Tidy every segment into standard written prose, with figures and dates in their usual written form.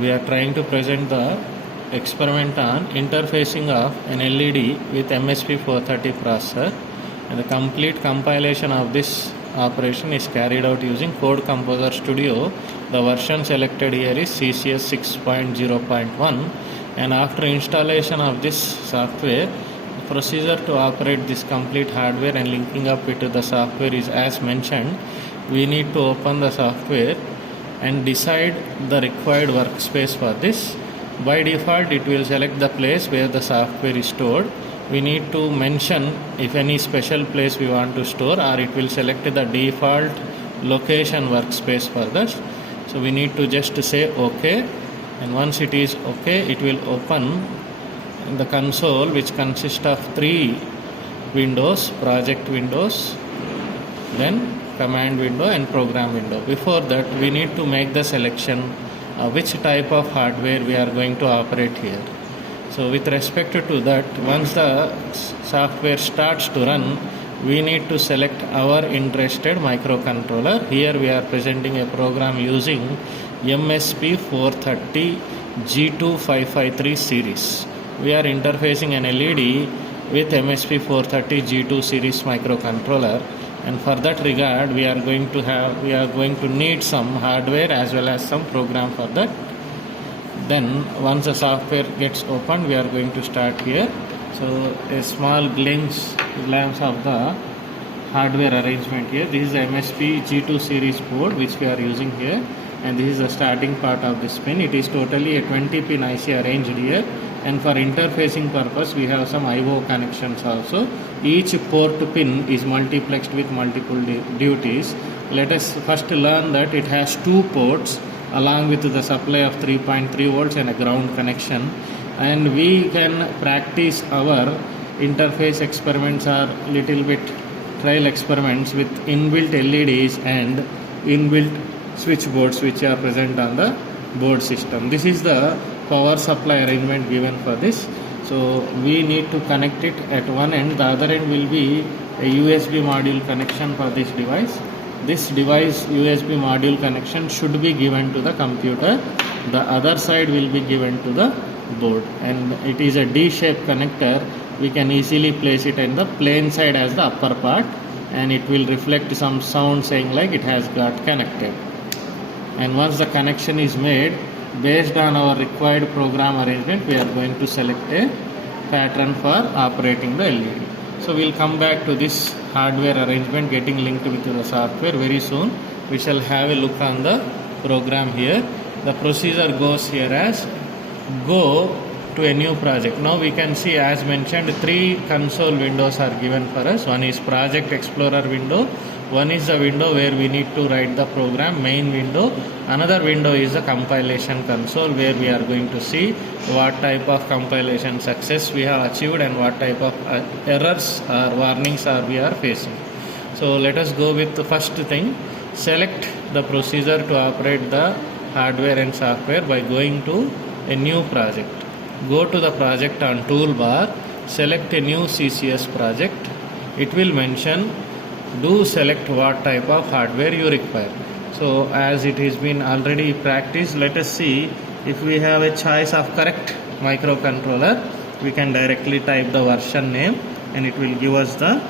We are trying to present the experiment on interfacing of an LED with MSP430 processor, and the complete compilation of this operation is carried out using Code Composer Studio. The version selected here is CCS 6.0.1, and after installation of this software, the procedure to operate this complete hardware and linking up it to the software is as mentioned. We need to open the software and decide the required workspace for this. By default, it will select the place where the software is stored. We need to mention if any special place we want to store, or it will select the default location workspace for this. So we need to just say OK, and once it is OK, it will open the console, which consists of 3 windows: project windows, then command window and program window. Before that, we need to make the selection which type of hardware we are going to operate here. So with respect to that, once the software starts to run, we need to select our interested microcontroller. Here we are presenting a program using MSP430 G2553 series. We are interfacing an LED with MSP430 G2 series microcontroller, and for that regard we are going to need some hardware as well as some program for that. Then once the software gets opened, we are going to start here. So a small glance of the hardware arrangement here. This is the MSP G2 series board which we are using here, and this is the starting part of this pin. It is totally a 20 pin IC arranged here, and for interfacing purpose we have some IO connections also. Each port pin is multiplexed with multiple duties. Let us first learn that it has 2 ports along with the supply of 3.3 volts and a ground connection, and we can practice our interface experiments or little bit trial experiments with inbuilt LEDs and inbuilt switchboards which are present on the board system. This is the power supply arrangement given for this. So we need to connect it at one end. The other end will be a USB module connection for this device. This device USB module connection should be given to the computer. The other side will be given to the board, and it is a D-shaped connector. We can easily place it in the plain side as the upper part, and it will reflect some sound saying like it has got connected. And once the connection is made, based on our required program arrangement, we are going to select a pattern for operating the LED. So we'll come back to this hardware arrangement getting linked with the software very soon. We shall have a look on the program here. The procedure goes here as go to a new project. Now we can see, as mentioned, 3 console windows are given for us. One is Project Explorer window, one is the window where we need to write the program, main window. Another window is the compilation console, where we are going to see what type of compilation success we have achieved and what type of errors or warnings we are facing. So let us go with the first thing. Select the procedure to operate the hardware and software by going to a new project. Go to the project on toolbar, select a new CCS project. It will mention do select what type of hardware you require. So as it has been already practiced, let us see if we have a choice of correct microcontroller. We can directly type the version name and it will give us the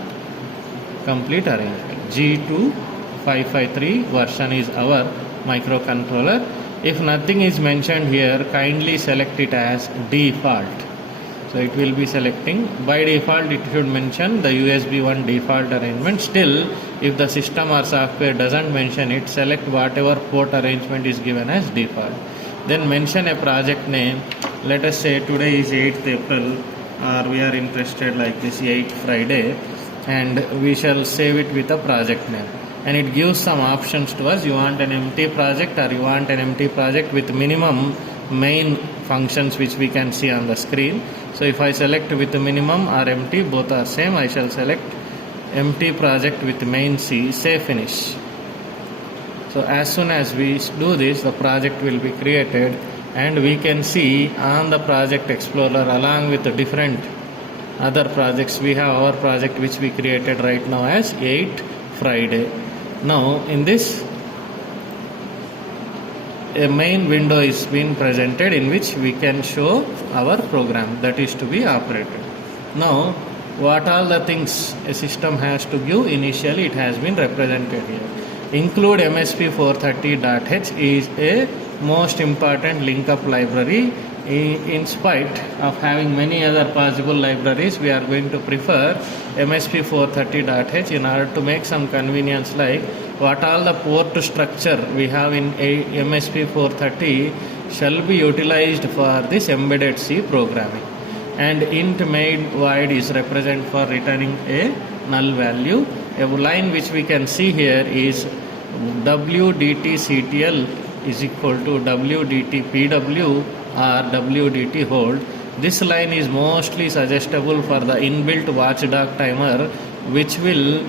complete arrangement. G2553 version is our microcontroller. If nothing is mentioned here, kindly select it as default. So it will be selecting. By default, it should mention the USB 1 default arrangement. Still, if the system or software doesn't mention it, select whatever port arrangement is given as default. Then mention a project name. Let us say today is 8th April, or we are interested like this 8th Friday, and we shall save it with a project name. And it gives some options to us. You want an empty project, or you want an empty project with minimum main functions which we can see on the screen. So if I select with minimum or empty, both are same, I shall select empty project with main C, say finish. So as soon as we do this, the project will be created, and we can see on the project explorer along with the different other projects, we have our project which we created right now as 8 Friday. Now in this a main window is being presented in which we can show our program that is to be operated. Now, what all the things a system has to give initially, it has been represented here. Include MSP430.h is a most important link-up library. In spite of having many other possible libraries, we are going to prefer MSP430.h in order to make some convenience, like what all the port structure we have in MSP430 shall be utilized for this embedded C programming. And int main void is represent for returning a null value. A line which we can see here is wdtctl is equal to wdtpw or wdt hold. This line is mostly suggestible for the inbuilt watchdog timer, which will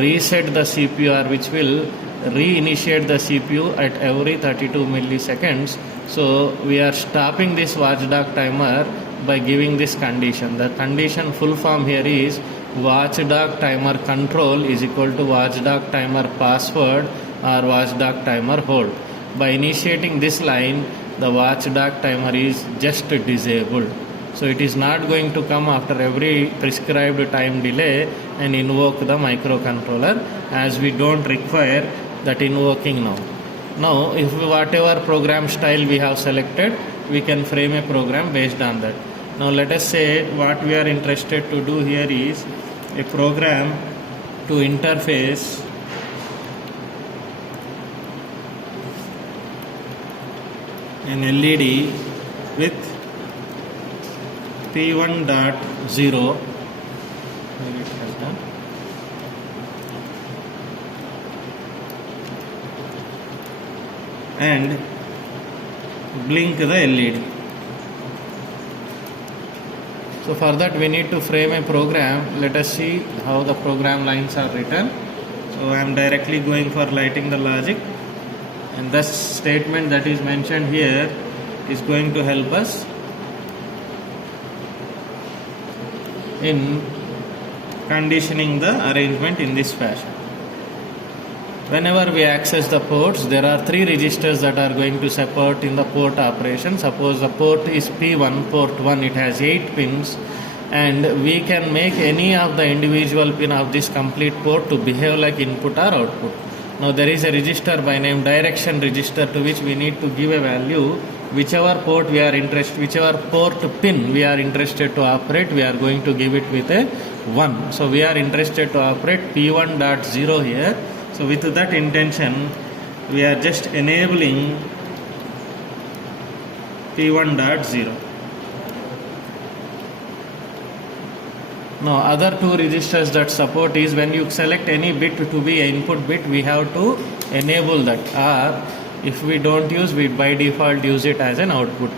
reset the CPU or which will reinitiate the CPU at every 32 milliseconds. So we are stopping this watchdog timer by giving this condition. The condition full form here is watchdog timer control is equal to watchdog timer password or watchdog timer hold. By initiating this line, the watchdog timer is just disabled. So it is not going to come after every prescribed time delay and invoke the microcontroller, as we don't require that invoking now. Now, if whatever program style we have selected, we can frame a program based on that. Now let us say what we are interested to do here is a program to interface an LED with P1.0 and blink the LED. So for that we need to frame a program. Let us see how the program lines are written. So I am directly going for lighting the logic, and this statement that is mentioned here is going to help us in conditioning the arrangement in this fashion. Whenever we access the ports, there are 3 registers that are going to support in the port operation. Suppose the port is P1, port 1, it has 8 pins, and we can make any of the individual pin of this complete port to behave like input or output. Now there is a register by name direction register to which we need to give a value. Whichever port we are interested, whichever port pin we are interested to operate, we are going to give it with a 1. So we are interested to operate P1.0 here. So with that intention, we are just enabling P1.0. Now other 2 registers that support is when you select any bit to be an input bit, we have to enable that, or if we don't use, we by default use it as an output.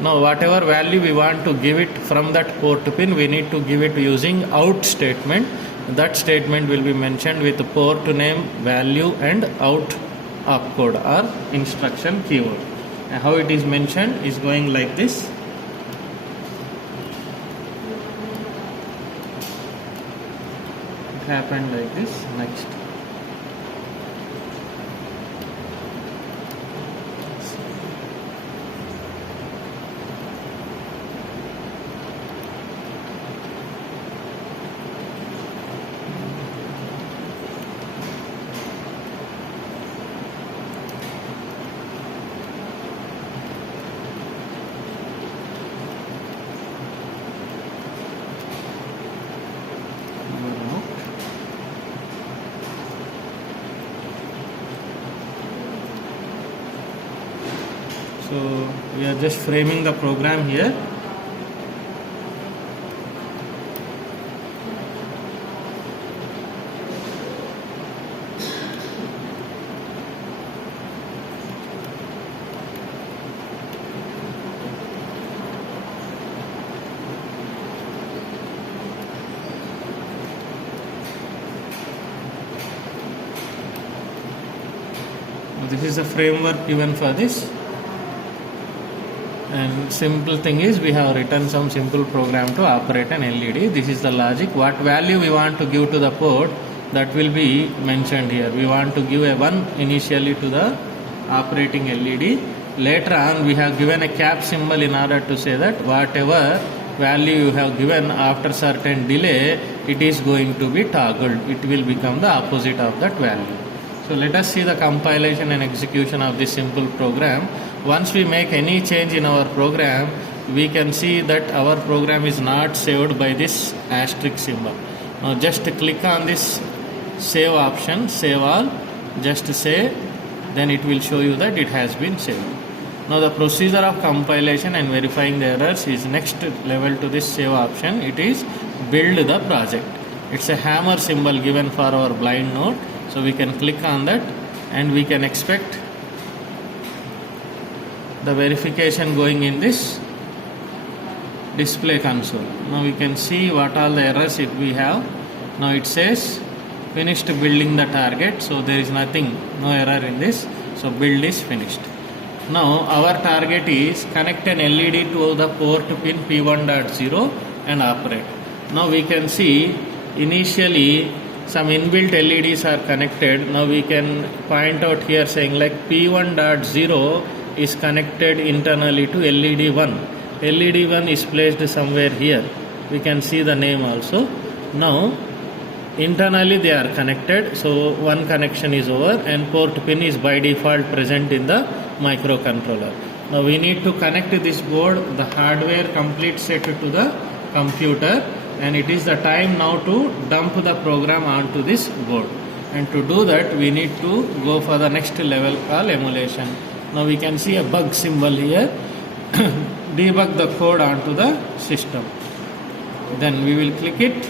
Now whatever value we want to give it from that port pin, we need to give it using out statement. That statement will be mentioned with port name, value and out opcode or instruction keyword. And how it is mentioned is going like this. It happened like this. Next. So we are just framing the program here. This is a framework given for this. And simple thing is we have written some simple program to operate an LED. This is the logic. What value we want to give to the port, that will be mentioned here. We want to give a 1 initially to the operating LED, Later on we have given a cap symbol in order to say that whatever value you have given after certain delay, it is going to be toggled. It will become the opposite of that value. So let us see the compilation and execution of this simple program. Once we make any change in our program, we can see that our program is not saved by this asterisk symbol. Now just click on this save option, save all, just save, then it will show you that it has been saved. Now the procedure of compilation and verifying the errors is next level to this save option. It is build the project. It's a hammer symbol given for our blind node. So we can click on that and we can expect the verification going in this display console. Now we can see what all the errors if we have. Now it says finished building the target. So there is nothing, no error in this. So build is finished. Now our target is connect an LED to the port pin P1.0 and operate. Now we can see initially some inbuilt LEDs are connected. Now we can point out here saying like P1.0 is connected internally to LED 1. LED 1 is placed somewhere here. We can see the name also. Now internally they are connected. So one connection is over and port pin is by default present in the microcontroller. Now we need to connect this board, the hardware complete set to the computer, and it is the time now to dump the program onto this board. And to do that we need to go for the next level called emulation. Now we can see a bug symbol here. Debug the code onto the system. Then we will click it.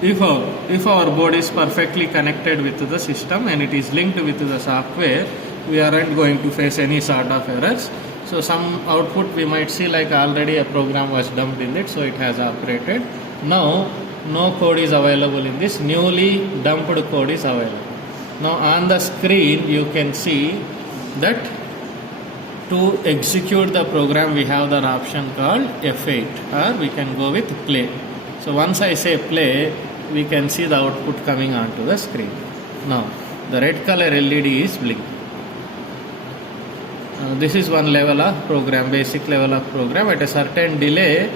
If our board is perfectly connected with the system and it is linked with the software, we aren't going to face any sort of errors. So some output we might see like already a program was dumped in it, so it has operated. Now no code is available in this, newly dumped code is available. Now on the screen you can see that to execute the program we have an option called F8, or we can go with play. So once I say play, we can see the output coming onto the screen. Now the red color LED is blinking. This is one level of program, basic level of program. At a certain delay,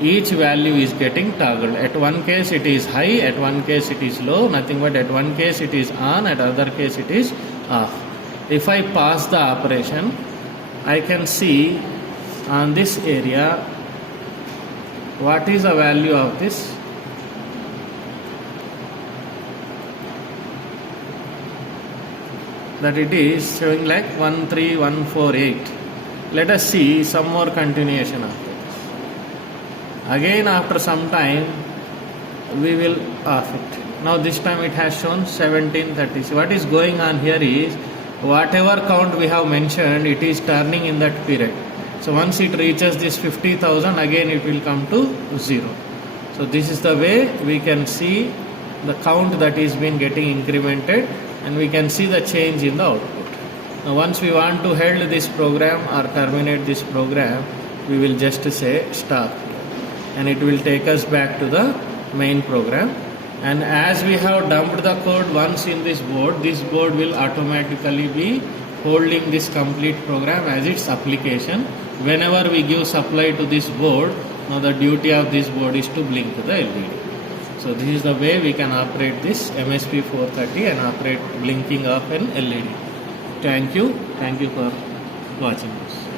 each value is getting toggled. At one case it is high, at one case it is low, nothing but at one case it is on, at other case it is off. If I pause the operation, I can see on this area what is the value of this. That it is showing like 13148. Let us see some more continuation of this. Again after some time we will off it. Now this time it has shown 1730. So what is going on here is whatever count we have mentioned, it is turning in that period. So once it reaches this 50,000, again it will come to 0. So this is the way we can see the count that is been getting incremented, and we can see the change in the output. Now once we want to hold this program or terminate this program, we will just say stop, and it will take us back to the main program. And as we have dumped the code once in this board will automatically be holding this complete program as its application. Whenever we give supply to this board, now the duty of this board is to blink the LED. So this is the way we can operate this MSP430 and operate blinking of an LED. Thank you for watching this.